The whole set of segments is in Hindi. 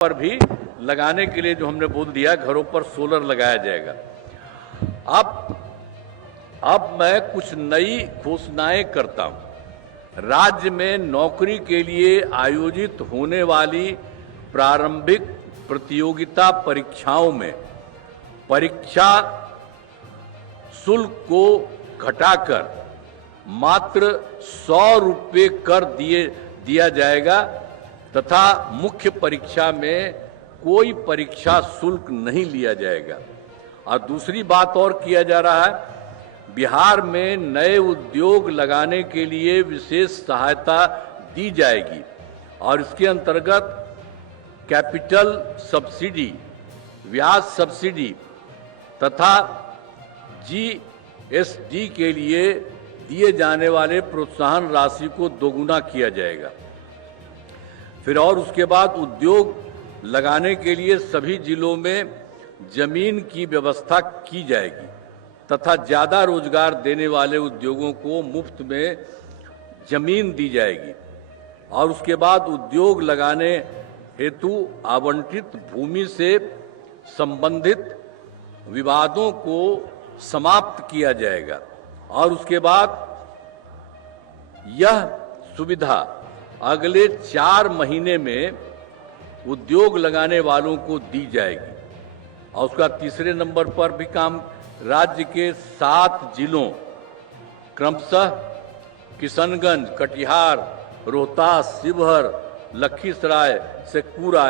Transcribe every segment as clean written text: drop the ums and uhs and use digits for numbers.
पर भी लगाने के लिए जो हमने बोल दिया, घरों पर सोलर लगाया जाएगा। अब मैं कुछ नई घोषणाएं करता हूं। राज्य में नौकरी के लिए आयोजित होने वाली प्रारंभिक प्रतियोगिता परीक्षाओं में परीक्षा शुल्क को घटाकर मात्र 100 रुपये कर दिया जाएगा तथा मुख्य परीक्षा में कोई परीक्षा शुल्क नहीं लिया जाएगा। और दूसरी बात और किया जा रहा है, बिहार में नए उद्योग लगाने के लिए विशेष सहायता दी जाएगी और इसके अंतर्गत कैपिटल सब्सिडी, ब्याज सब्सिडी तथा जीएसटी के लिए दिए जाने वाले प्रोत्साहन राशि को दोगुना किया जाएगा। फिर और उसके बाद उद्योग लगाने के लिए सभी जिलों में जमीन की व्यवस्था की जाएगी तथा ज्यादा रोजगार देने वाले उद्योगों को मुफ्त में जमीन दी जाएगी। और उसके बाद उद्योग लगाने हेतु आवंटित भूमि से संबंधित विवादों को समाप्त किया जाएगा और उसके बाद यह सुविधा अगले 4 महीने में उद्योग लगाने वालों को दी जाएगी। और उसका तीसरे नंबर पर भी काम राज्य के 7 जिलों क्रमशः किशनगंज, कटिहार, रोहतास, शिवहर, लखीसराय, शेखपुरा,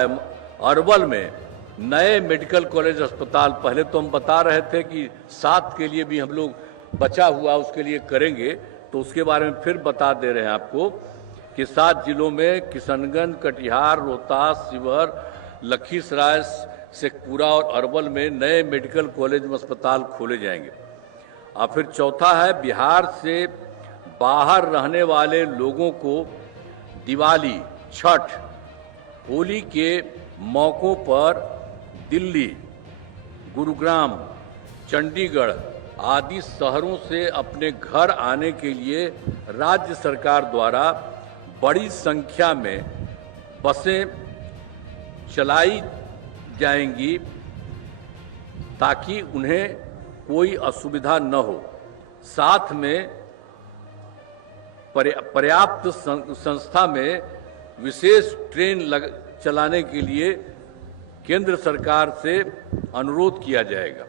अरवल में नए मेडिकल कॉलेज अस्पताल, पहले तो हम बता रहे थे कि 7 के लिए भी हम लोग बचा हुआ उसके लिए करेंगे, तो उसके बारे में फिर बता दे रहे हैं आपको कि 7 जिलों में किशनगंज, कटिहार, रोहतास, शिवहर, लखीसराय, शेखपुरा और अरवल में नए मेडिकल कॉलेज में अस्पताल खोले जाएंगे। और फिर चौथा है, बिहार से बाहर रहने वाले लोगों को दिवाली, छठ, होली के मौकों पर दिल्ली, गुरुग्राम, चंडीगढ़ आदि शहरों से अपने घर आने के लिए राज्य सरकार द्वारा बड़ी संख्या में बसें चलाई जाएंगी ताकि उन्हें कोई असुविधा न हो। साथ में पर्याप्त संख्या में विशेष ट्रेन चलाने के लिए केंद्र सरकार से अनुरोध किया जाएगा।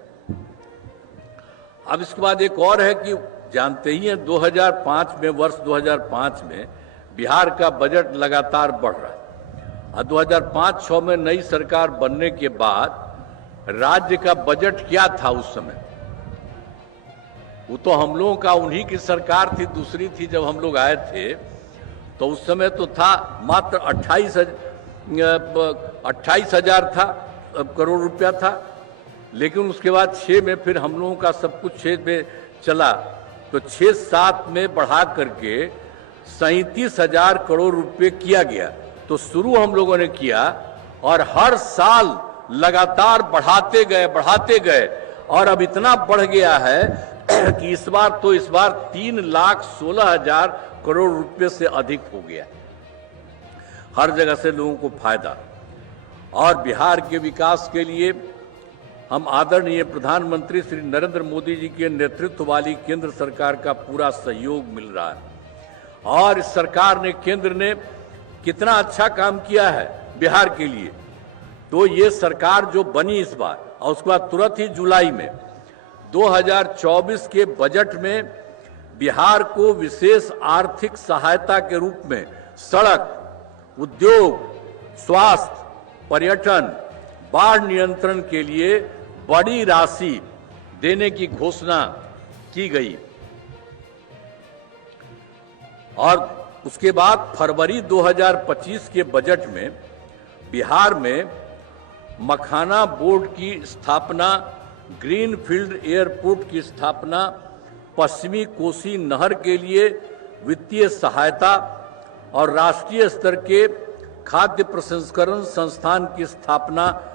अब इसके बाद एक और है कि जानते ही हैं 2005 में, वर्ष 2005 में बिहार का बजट लगातार बढ़ रहा है और 2005-06 में नई सरकार बनने के बाद राज्य का बजट क्या था उस समय? वो तो हम लोगों का उन्हीं की सरकार थी, दूसरी थी जब हम लोग आए थे, तो उस समय तो था मात्र 28,000 था करोड़ रुपया था। लेकिन उसके बाद 6 में फिर हम लोगों का सब कुछ 6 में चला, तो 6-7 में बढ़ा करके 37,000 करोड़ रुपए किया गया। तो शुरू हम लोगों ने किया और हर साल लगातार बढ़ाते गए और अब इतना बढ़ गया है कि इस बार 3,16,000 करोड़ रुपए से अधिक हो गया। हर जगह से लोगों को फायदा। और बिहार के विकास के लिए हम आदरणीय प्रधानमंत्री श्री नरेंद्र मोदी जी के नेतृत्व वाली केंद्र सरकार का पूरा सहयोग मिल रहा है। और इस सरकार ने, केंद्र ने कितना अच्छा काम किया है बिहार के लिए। तो ये सरकार जो बनी इस बार, और उसके बाद तुरंत ही जुलाई में 2024 के बजट में बिहार को विशेष आर्थिक सहायता के रूप में सड़क, उद्योग, स्वास्थ्य, पर्यटन, बाढ़ नियंत्रण के लिए बड़ी राशि देने की घोषणा की गई। और उसके बाद फरवरी 2025 के बजट में बिहार में मखाना बोर्ड की स्थापना, ग्रीनफील्ड एयरपोर्ट की स्थापना, पश्चिमी कोसी नहर के लिए वित्तीय सहायता और राष्ट्रीय स्तर के खाद्य प्रसंस्करण संस्थान की स्थापना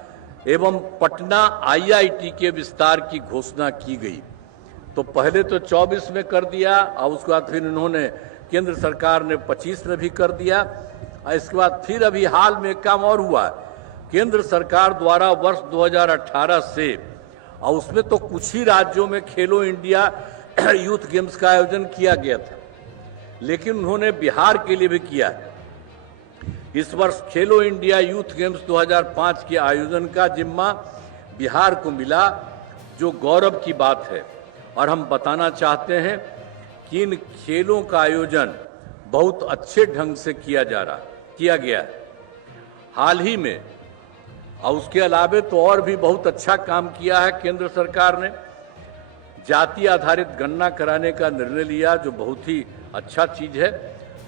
एवं पटना IIT के विस्तार की घोषणा की गई। तो पहले तो 24 में कर दिया और उसके बाद फिर इन्होंने, केंद्र सरकार ने 25 में भी कर दिया। इसके बाद फिर अभी हाल में काम और हुआ केंद्र सरकार द्वारा वर्ष 2018 से, और उसमें तो कुछ ही राज्यों में खेलो इंडिया यूथ गेम्स का आयोजन किया गया था, लेकिन उन्होंने बिहार के लिए भी किया है। इस वर्ष खेलो इंडिया यूथ गेम्स 2005 के आयोजन का जिम्मा बिहार को मिला, जो गौरव की बात है। और हम बताना चाहते हैं कि इन खेलों का आयोजन बहुत अच्छे ढंग से किया गया है। हाल ही में, और उसके अलावे तो और भी बहुत अच्छा काम किया है केंद्र सरकार ने। जाति आधारित गणना कराने का निर्णय लिया, जो बहुत ही अच्छा चीज है।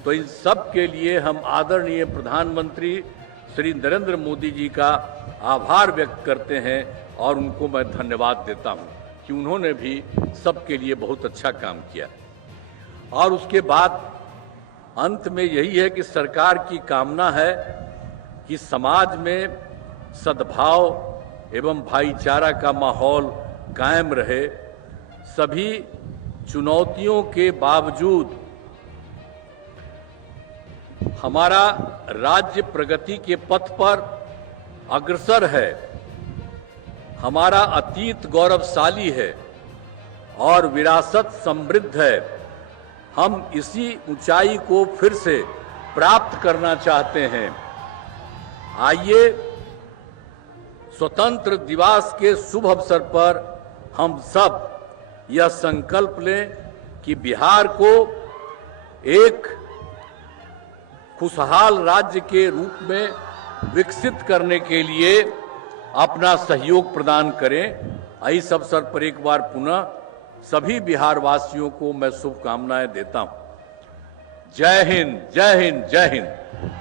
तो इन सब के लिए हम आदरणीय प्रधानमंत्री श्री नरेंद्र मोदी जी का आभार व्यक्त करते हैं और उनको मैं धन्यवाद देता हूं कि उन्होंने भी सबके लिए बहुत अच्छा काम किया। और उसके बाद अंत में यही है कि सरकार की कामना है कि समाज में सद्भाव एवं भाईचारा का माहौल कायम रहे। सभी चुनौतियों के बावजूद हमारा राज्य प्रगति के पथ पर अग्रसर है। हमारा अतीत गौरवशाली है और विरासत समृद्ध है। हम इसी ऊंचाई को फिर से प्राप्त करना चाहते हैं। आइए स्वतंत्र दिवस के शुभ अवसर पर हम सब यह संकल्प लें कि बिहार को एक खुशहाल राज्य के रूप में विकसित करने के लिए अपना सहयोग प्रदान करें। इस अवसर पर एक बार पुनः सभी बिहार वासियों को मैं शुभकामनाएं देता हूं। जय हिंद, जय हिंद, जय हिंद।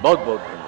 बहुत बहुत धन्यवाद।